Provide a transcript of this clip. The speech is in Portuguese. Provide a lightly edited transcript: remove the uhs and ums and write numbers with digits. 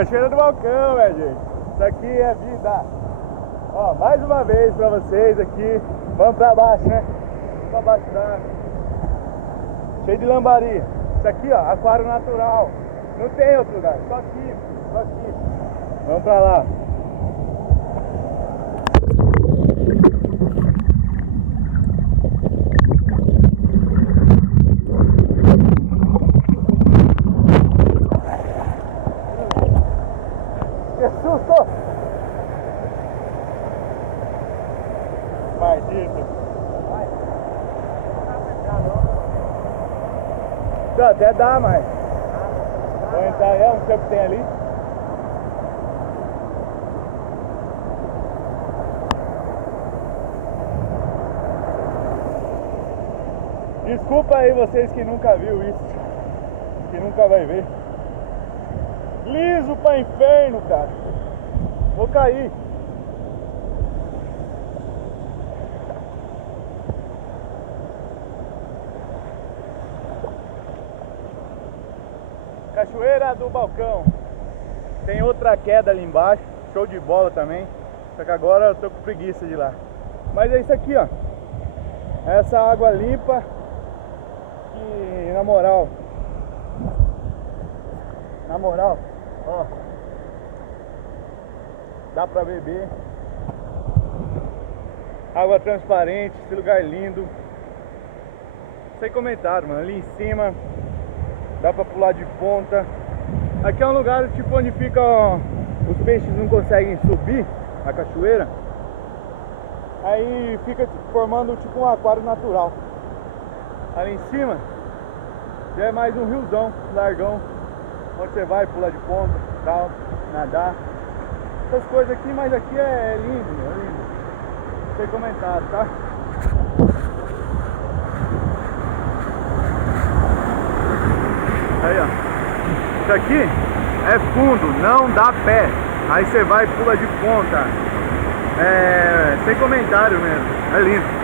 Cachoeira do Balcão, gente. Isso aqui é vida. Ó, mais uma vez pra vocês aqui. Vamos pra baixo, né? Vamos pra baixo da água. Cheio de lambari. Isso aqui, ó, aquário natural. Não tem outro lugar, só aqui, só aqui. Vamos pra lá. Que susto! Maldito! Vai! Não, até dá, mas... Vou entrar aí, não sei o que tem ali. Desculpa aí vocês que nunca viu isso, que nunca vai ver. Liso pra inferno, cara. Vou cair. Cachoeira do Balcão. Tem outra queda ali embaixo. Show de bola também. Só que agora eu tô com preguiça de ir lá. Mas é isso aqui, ó. Essa água limpa. E na moral, ó, dá pra beber. Água transparente, esse lugar lindo. Sem comentário, mano. Ali em cima dá pra pular de ponta. Aqui é um lugar tipo onde fica, ó, os peixes não conseguem subir na cachoeira. Aí fica formando tipo um aquário natural. Ali em cima já é mais um riozão, largão, onde você vai pular de ponta, tal, nadar, essas coisas aqui, mas aqui é lindo, é lindo. Sem comentário, tá? Aí, ó. Isso aqui é fundo, não dá pé. Aí você vai e pula de ponta. É sem comentário mesmo, é lindo.